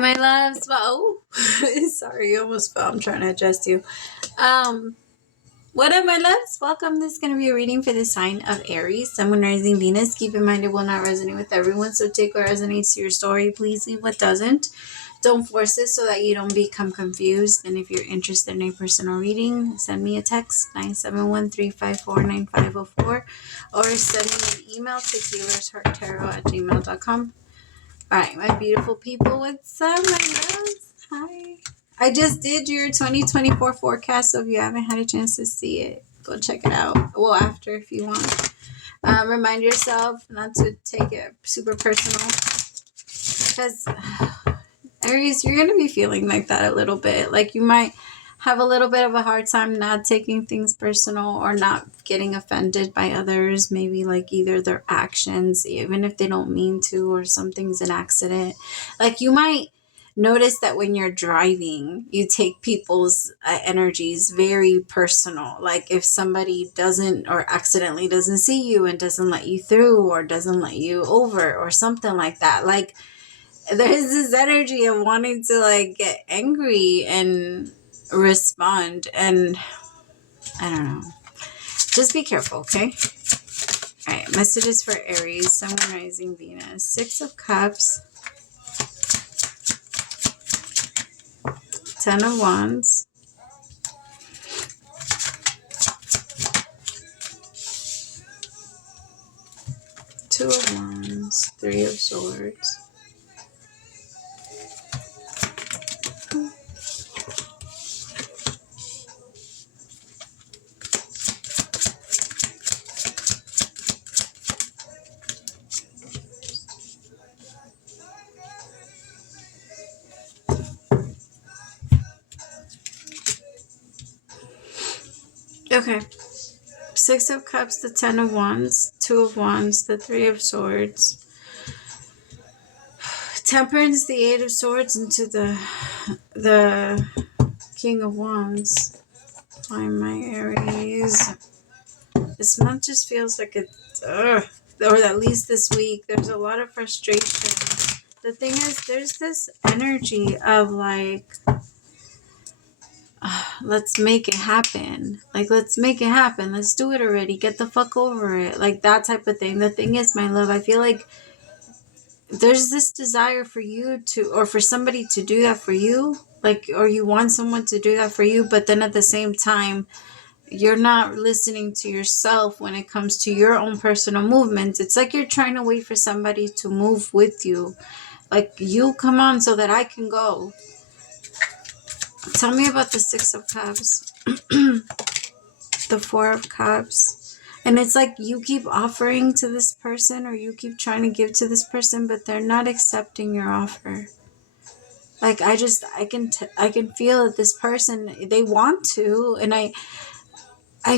my loves. Well, sorry, you almost fell. I'm trying to adjust you. What up, my loves? Welcome. This is going to be a reading for the sign of Aries, Sun, Moon, Rising, Venus. Keep in mind it will not resonate with everyone, so take what resonates to your story. Please leave what doesn't. Don't force it so that you don't become confused. And if you're interested in a personal reading, send me a text, 971-354-9504, or send me an email to HealersHeartTarot@gmail.com. All right, my beautiful people, what's up, my loves? Hi. I just did your 2024 forecast, so if you haven't had a chance to see it, go check it out. Well, after if you want. Remind yourself not to take it super personal, because Aries, you're going to be feeling like that a little bit. Like you might have a little bit of a hard time not taking things personal or not getting offended by others. Maybe like either their actions, even if they don't mean to, or something's an accident. Like you might notice that when you're driving, you take people's energies very personal. Like if somebody doesn't or accidentally doesn't see you and doesn't let you through or doesn't let you over or something like that. Like there's this energy of wanting to like get angry and respond, and I don't know, just be careful, okay? All right, messages for Aries, Sun, Moon, Rising, Venus. 6 of Cups, 10 of Wands, Two of Wands, 3 of Swords, okay. 6 of Cups, the 10 of Wands, 2 of Wands, the 3 of Swords, Temperance, the 8 of Swords, into the King of Wands. Find my Aries. This month just feels like it's, or at least this week, there's a lot of frustration. The thing is, there's this energy of like, let's make it happen. Like, let's make it happen. Let's do it already. Get the fuck over it. Like that type of thing. The thing is, my love, I feel like there's this desire for you to, or for somebody to do that for you. Like, or you want someone to do that for you, but then at the same time, you're not listening to yourself when it comes to your own personal movements. It's like you're trying to wait for somebody to move with you. Like, you come on so that I can go. Tell me about the 6 of Cups. The 4 of Cups. And it's like you keep offering to this person, or you keep trying to give to this person, but they're not accepting your offer. Like, I can feel that this person, they want to, and I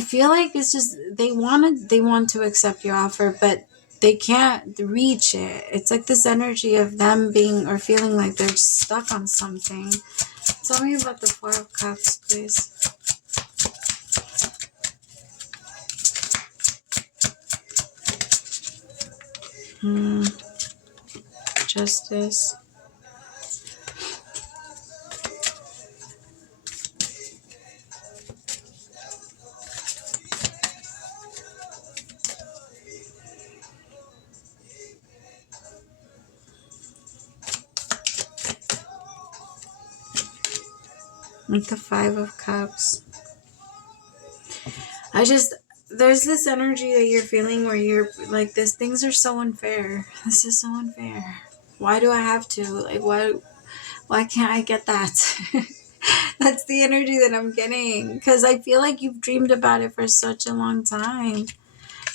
feel like it's just they want to accept your offer, but they can't reach it. It's like this energy of them being or feeling like they're stuck on something. Tell me about the 4 of Cups, please. Justice. With the 5 of Cups. There's this energy that you're feeling where you're like, things are so unfair. This is so unfair. Why do I have to? Like, why can't I get that? That's the energy that I'm getting, because I feel like you've dreamed about it for such a long time.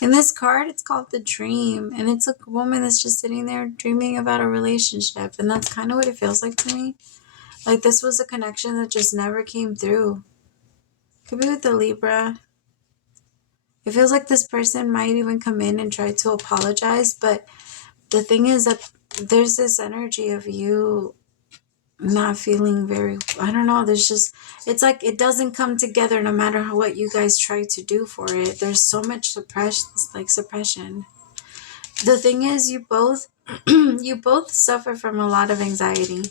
In this card, it's called the Dream, and it's a woman that's just sitting there dreaming about a relationship, and that's kind of what it feels like to me. Like this was a connection that just never came through. Could be with the Libra. It feels like this person might even come in and try to apologize, but the thing is that there's this energy of you not feeling very, I don't know, it's like it doesn't come together no matter what you guys try to do for it. There's so much suppression. The thing is, you both you both suffer from a lot of anxiety.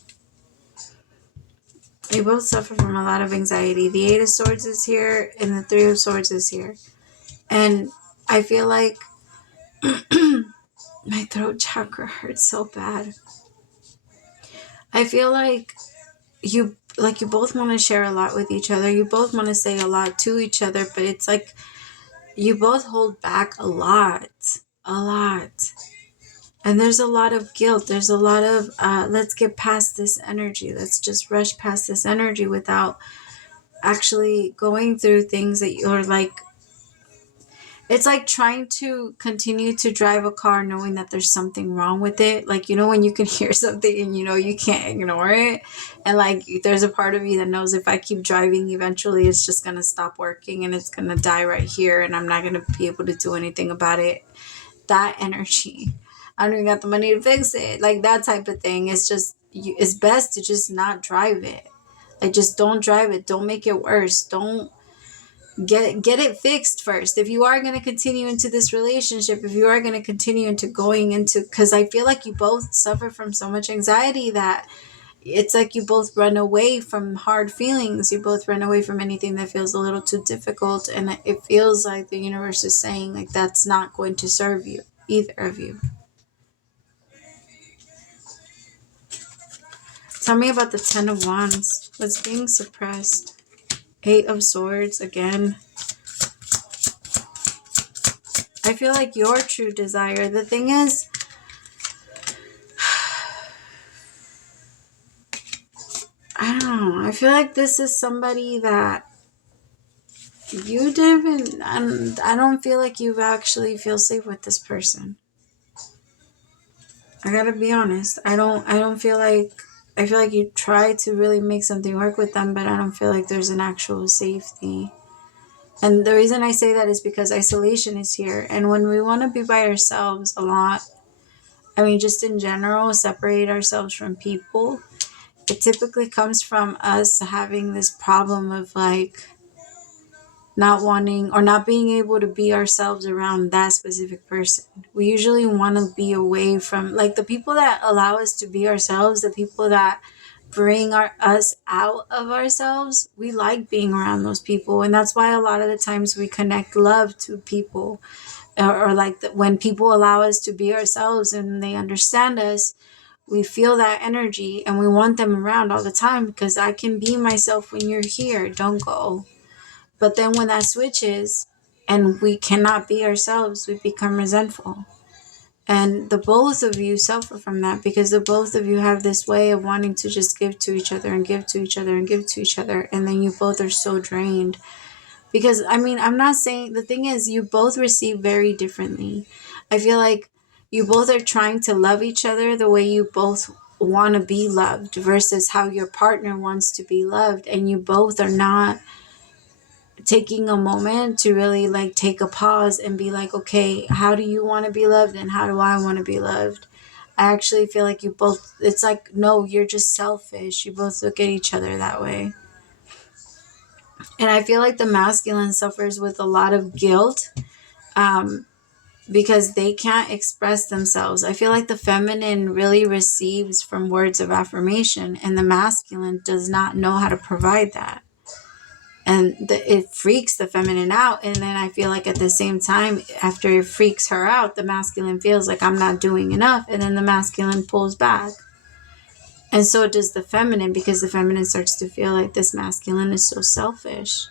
You both suffer from a lot of anxiety. The Eight of Swords is here and the Three of Swords is here. And I feel like my throat chakra hurts so bad. I feel like you both want to share a lot with each other. You both want to say a lot to each other, but it's like you both hold back a lot. A lot. And there's a lot of guilt. There's a lot of, let's get past this energy. Let's just rush past this energy without actually going through things that you're like, it's like trying to continue to drive a car knowing that there's something wrong with it. Like, you know, when you can hear something and you know you can't ignore it. And like, there's a part of you that knows if I keep driving, eventually it's just going to stop working and it's going to die right here. And I'm not going to be able to do anything about it. That energy. I don't even got the money to fix it. Like that type of thing. It's just, it's best to just not drive it. Like, just don't drive it. Don't make it worse. Don't get it fixed first. If you are going to continue into this relationship, if you are going to continue into going into, because I feel like you both suffer from so much anxiety that it's like you both run away from hard feelings. You both run away from anything that feels a little too difficult. And it feels like the universe is saying like that's not going to serve you, either of you. Tell me about the Ten of Wands. What's being suppressed? Eight of Swords again. I feel like your true desire. The thing is, I don't know. I feel like this is somebody that you didn't, I don't feel like you actually feel safe with this person. I gotta be honest. I don't feel like, I feel like you try to really make something work with them, but I don't feel like there's an actual safety. And the reason I say that is because isolation is here. And when we want to be by ourselves a lot, I mean, just in general, separate ourselves from people, it typically comes from us having this problem of like not wanting or not being able to be ourselves around that specific person. We usually want to be away from like the people that allow us to be ourselves, the people that bring us out of ourselves. We like being around those people. And that's why a lot of the times we connect love to people or like when people allow us to be ourselves and they understand us, we feel that energy and we want them around all the time because I can be myself when you're here. Don't go. But then when that switches and we cannot be ourselves, we become resentful. And the both of you suffer from that because the both of you have this way of wanting to just give to each other and give to each other and give to each other. And then you both are so drained. Because, I mean, I'm not saying, the thing is, you both receive very differently. I feel like you both are trying to love each other the way you both want to be loved versus how your partner wants to be loved. And you both are not taking a moment to really like take a pause and be like, okay, how do you want to be loved and how do I want to be loved? I actually feel like you both, it's like, no, you're just selfish. You both look at each other that way. And I feel like the masculine suffers with a lot of guilt because they can't express themselves. I feel like the feminine really receives from words of affirmation and the masculine does not know how to provide that. And it freaks the feminine out. And then I feel like at the same time, after it freaks her out, the masculine feels like I'm not doing enough. And then the masculine pulls back. And so does the feminine because the feminine starts to feel like this masculine is so selfish.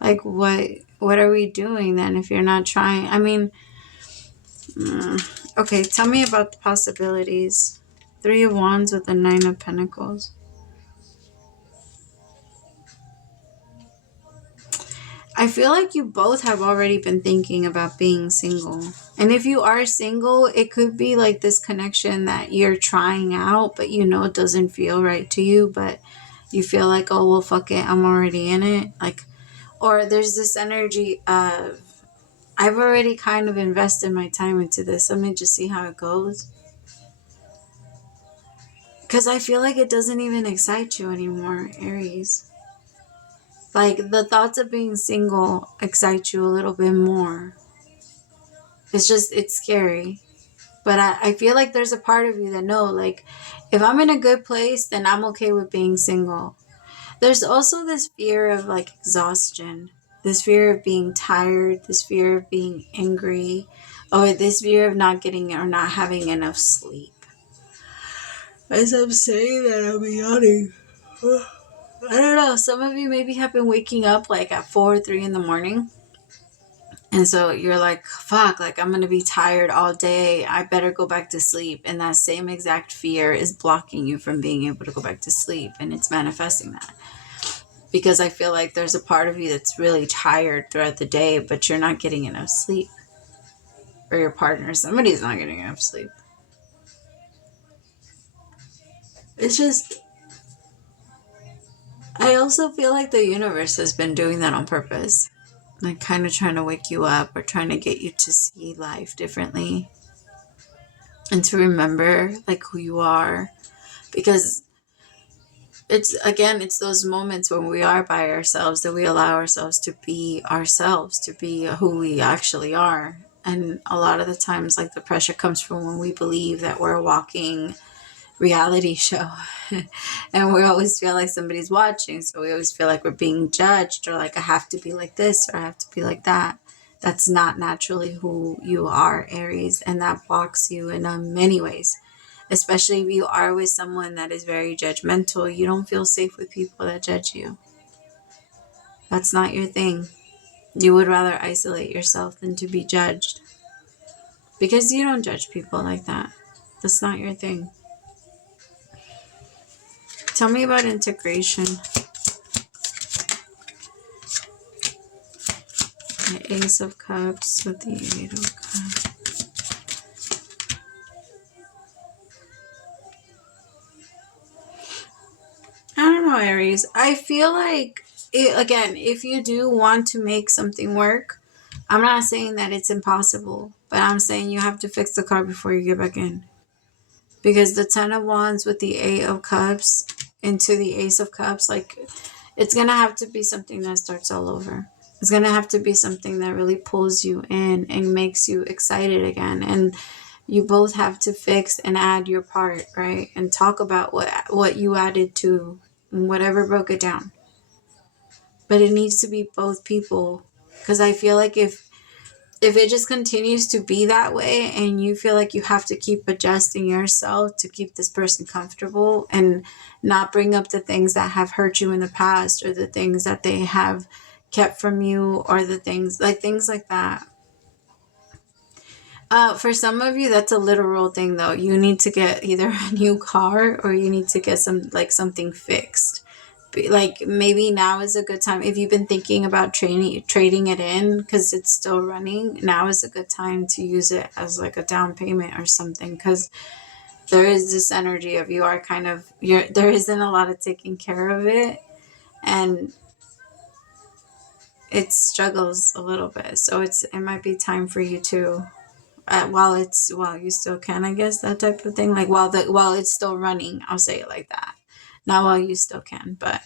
Like, what are we doing then if you're not trying? I mean, okay, tell me about the possibilities. Three of Wands with the Nine of Pentacles. I feel like you both have already been thinking about being single. And if you are single, it could be like this connection that you're trying out, but you know it doesn't feel right to you, but you feel like, oh, well, fuck it, I'm already in it. Like, or there's this energy of, I've already kind of invested my time into this. Let me just see how it goes. Because I feel like it doesn't even excite you anymore, Aries. Like, the thoughts of being single excite you a little bit more. It's just, it's scary. But I feel like there's a part of you that know, like, if I'm in a good place, then I'm okay with being single. There's also this fear of like exhaustion, this fear of being tired, this fear of being angry, or this fear of not getting or not having enough sleep. As I'm saying that, I'm yawning. I don't know. Some of you maybe have been waking up like at 4 or 3 in the morning. And so you're like, fuck, like I'm going to be tired all day. I better go back to sleep. And that same exact fear is blocking you from being able to go back to sleep. And it's manifesting that. Because I feel like there's a part of you that's really tired throughout the day, but you're not getting enough sleep. Or your partner, somebody's not getting enough sleep. It's just, I also feel like the universe has been doing that on purpose. Like kind of trying to wake you up or trying to get you to see life differently. And to remember like who you are. Because it's those moments when we are by ourselves that we allow ourselves, to be who we actually are. And a lot of the times, like, the pressure comes from when we believe that we're a walking reality show. And we always feel like somebody's watching, so we always feel like we're being judged, or like I have to be like this or I have to be like that. That's not naturally who you are, Aries, and that blocks you in many ways. Especially if you are with someone that is very judgmental, you don't feel safe with people that judge you. That's not your thing. You would rather isolate yourself than to be judged. Because you don't judge people like that. That's not your thing. Tell me about integration. The Ace of Cups with the Eight of Cups. I don't know, Aries. I feel like, again, if you do want to make something work, I'm not saying that it's impossible, but I'm saying you have to fix the car before you get back in. Because the Ten of Wands with the Eight of Cups into the Ace of Cups, like, it's going to have to be something that starts all over. It's going to have to be something that really pulls you in and makes you excited again. And you both have to fix and add your part, right? And talk about what you added to whatever broke it down. But it needs to be both people. Because I feel like if it just continues to be that way and you feel like you have to keep adjusting yourself to keep this person comfortable and not bring up the things that have hurt you in the past, or the things that they have kept from you, or the things like that. For some of you, that's a literal thing though. You need to get either a new car or you need to get something fixed. Like, maybe now is a good time if you've been thinking about trading it in because it's still running. Now is a good time to use it as like a down payment or something, because there is this energy of you are kind of there isn't a lot of taking care of it, and it struggles a little bit. So it might be time for you to while you still can, I guess, that type of thing. Like while it's still running, I'll say it like that. Not while you still can, but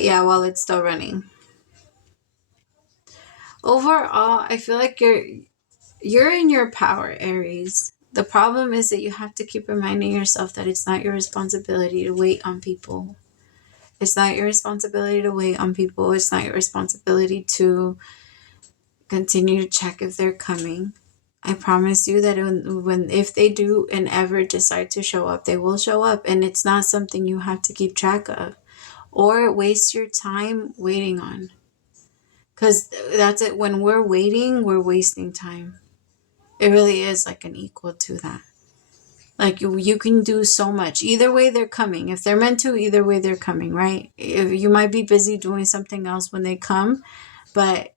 yeah, while it's still running. Overall, I feel like you're in your power, Aries. The problem is that you have to keep reminding yourself that it's not your responsibility to wait on people. It's not your responsibility to wait on people. It's not your responsibility to continue to check if they're coming. I promise you that if they do and ever decide to show up, they will show up. And it's not something you have to keep track of or waste your time waiting on. Because that's it. When we're waiting, we're wasting time. It really is like an equal to that. Like you can do so much. Either way they're coming. If they're meant to, either way they're coming, right? If you might be busy doing something else when they come, but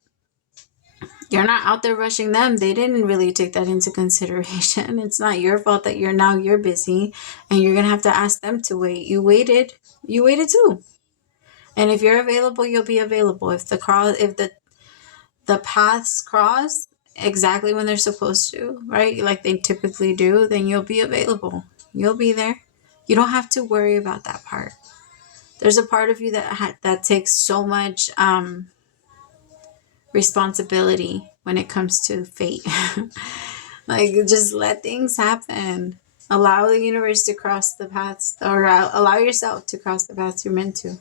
you're not out there rushing them. They didn't really take that into consideration. It's not your fault that you're busy and you're going to have to ask them to wait. You waited too. And if you're available, you'll be available. If the paths cross exactly when they're supposed to, right? Like they typically do, then you'll be available. You'll be there. You don't have to worry about that part. There's a part of you that takes so much responsibility when it comes to fate. Like, just let things happen. Allow the universe to cross the paths, or allow yourself to cross the paths you're meant to,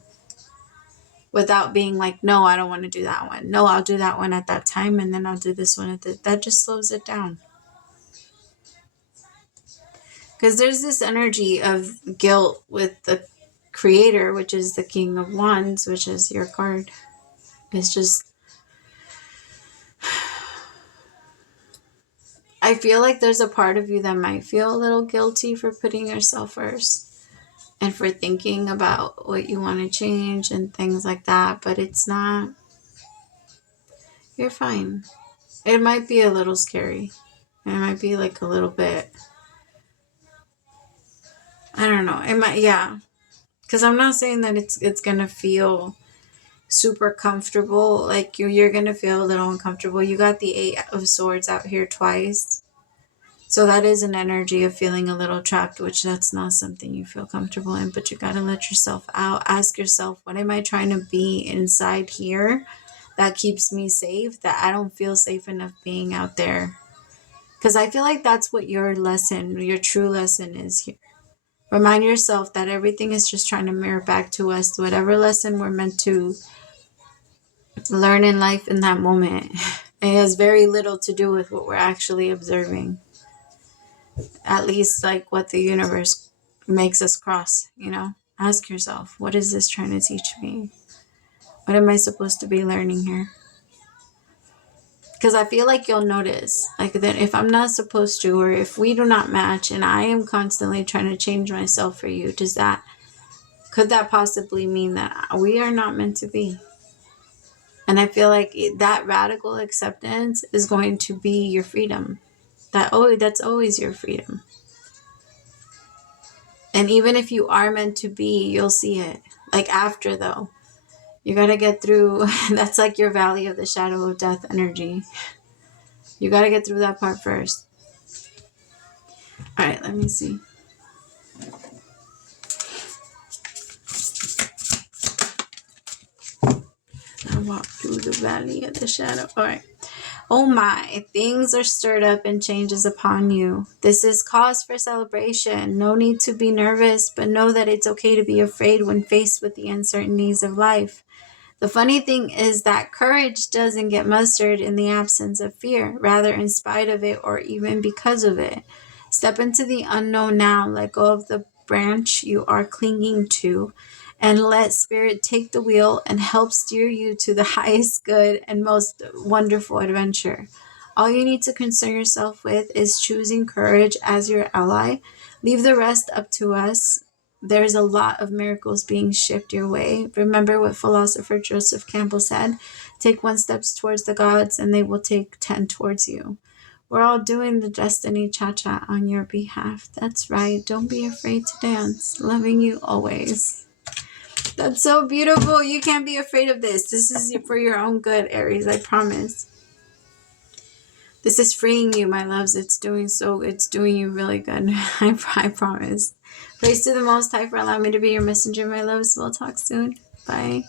without being like, no, I don't want to do that one. No, I'll do that one at that time, and then I'll do this one that just slows it down. Because there's this energy of guilt with the creator, which is the King of Wands, which is your card. It's just, I feel like there's a part of you that might feel a little guilty for putting yourself first and for thinking about what you want to change and things like that. But it's not, you're fine. It might be a little scary. It might be like a little bit, I don't know. It might, yeah. Because I'm not saying that it's going to feel super comfortable. Like you're going to feel a little uncomfortable. You got the 8 of Swords out here twice. So that is an energy of feeling a little trapped, which that's not something you feel comfortable in, but you got to let yourself out. Ask yourself, what am I trying to be inside here that keeps me safe, that I don't feel safe enough being out there? Because I feel like that's what your lesson, your true lesson is here. Remind yourself that everything is just trying to mirror back to us whatever lesson we're meant to learn in life in that moment. It has very little to do with what we're actually observing. At least like what the universe makes us cross, you know? Ask yourself, what is this trying to teach me? What am I supposed to be learning here? Because I feel like you'll notice, like, that if I'm not supposed to, or if we do not match and I am constantly trying to change myself for you, could that possibly mean that we are not meant to be? And I feel like that radical acceptance is going to be your freedom. That's always your freedom. And even if you are meant to be, you'll see it. Like after, though. You got to get through. That's like your valley of the shadow of death energy. You got to get through that part first. All right, let me see. I walk through the valley of the shadow. All right. Oh my, things are stirred up and changes upon you. This is cause for celebration. No need to be nervous, but know that it's okay to be afraid when faced with the uncertainties of life. The funny thing is that courage doesn't get mustered in the absence of fear, rather in spite of it or even because of it. Step into the unknown now. Let go of the branch you are clinging to, and let Spirit take the wheel and help steer you to the highest good and most wonderful adventure. All you need to concern yourself with is choosing courage as your ally. Leave the rest up to us. There's a lot of miracles being shipped your way. Remember what philosopher Joseph Campbell said, take 1 step towards the gods and they will take 10 towards you. We're all doing the Destiny Cha-Cha on your behalf. That's right. Don't be afraid to dance. Loving you always. That's so beautiful. You can't be afraid of this. This is for your own good, Aries. I promise. This is freeing you, my loves. It's doing you really good. I promise. Praise to the Most High for allowing me to be your messenger, my loves. We'll talk soon. Bye.